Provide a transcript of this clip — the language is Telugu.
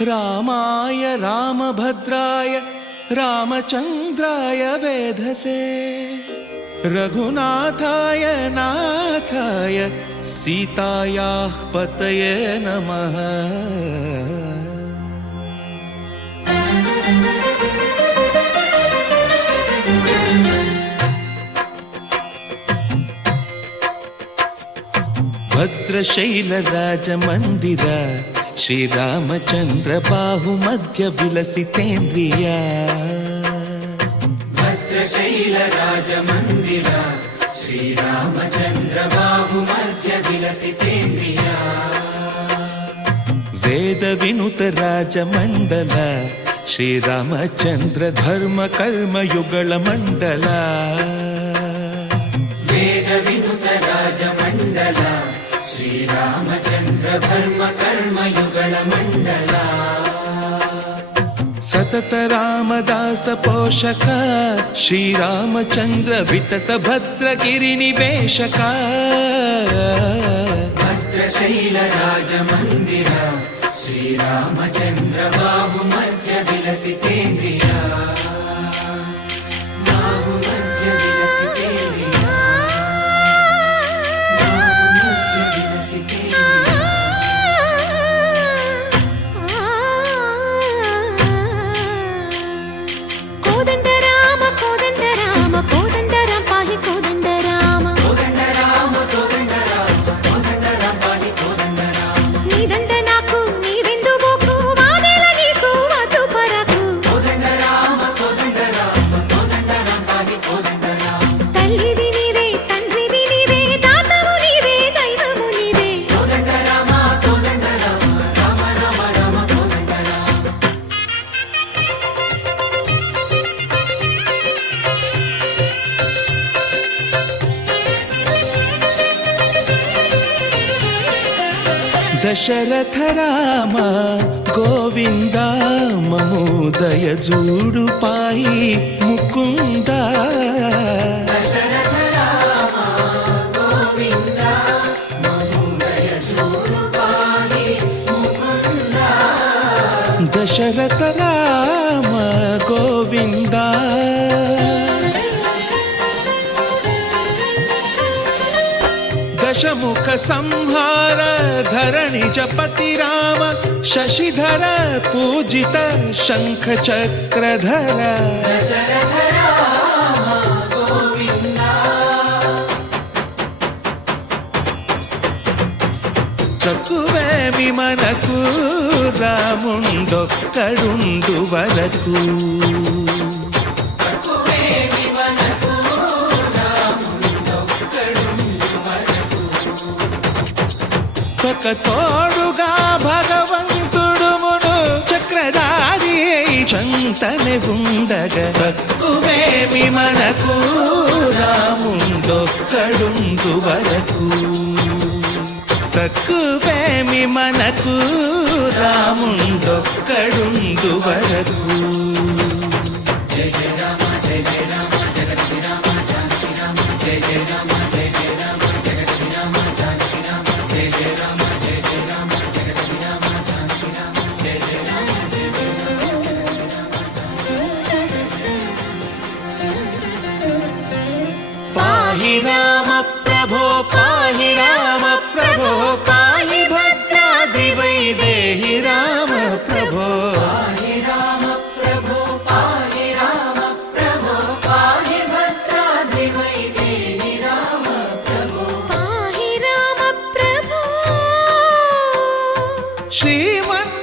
रामाय रामभद्राय रामचन्द्राय वेधसे रघुनाथाय नाथाय सीतायाः पतये नमः। भद्रशैलराजमन्दिर श्रीरामचन्द्र बाहुमध्य विलसितेन्द्रिया। भद्रशैलराजमन्दिर श्रीरामचन्द्र बाहुमध्य विलसितेन्द्रिया। वेदविनुत राजमण्डल श्रीरामचन्द्र धर्म कर्म युगल मण्डल। वेदविनुत राजमण्डल श्रीरामचन्द्र धर्म कर्म युगल मण्डल। सतत रामदास पोषक श्रीरामचन्द्र वितत भद्रगिरि निवेशक। भद्रशैल राजमन्दिर श्रीरामचन्द्र बाहुमध्य विलसितेन्द्रिया। बाहुमध्य विलसितेन्द्रिया। बाहुमध्य विलसितेन्द्रिया। कोदंड राम पाहि कोदंड राम। कोदंड राम पाहि कोदंड राम। नी दंड नाकु नी विंदु बोकु वादेल नीकु वधु परकु। कोदंड राम पाहि कोदंड राम। तल्लिवि नीवे तंड्रिवि नीवे दातवु नीवे दैवमु नीवे। कोदंड राम राम राम राम कोदंड राम। दशरथ राम गोविंद ममोदय जूडु पाई मुकुंद। दशरथ राम गोविंद ममोदय जूडु पाहि मुकुंद। दशरथ राम गोविंद दशमुख संहार धरणि जपति राम शशिधर पूजित शंख चक्रधर। दशरथ राम गोविंद। తక్కువేమి మనకు రాముండొక్కడుండు వరకు। ఒక తోడుగా భగవంతుడు మును చక్రధారి చంతనే ఉండగ తక్కువేమి మనకు రాముండొక్కడుండు వరకు। తక్కువేమి మనకు రాముండొక్కడుండు వరకు। జయ జయ రామ జయ జయ రామ జగతి రామ జానకి రామ జయ జయ రామ జయ జయ రామ జగతి రామ జానకి రామ జయ జయ రామ జయ జయ రామ జగతి రామ జానకి రామ జయ జయ రామ జయ జయ రామ। పాహి రామ ప్రభో పాహి రామ ప్రభో పాహి భద్రాద్రి వైదేహి రామ ప్రభో। పాహి రామ ప్రభో పాహి రామ ప్రభో పాహి భద్రాద్రి వైదేహి రామ ప్రభో। पाहि राम प्रभो। శ్రీమన్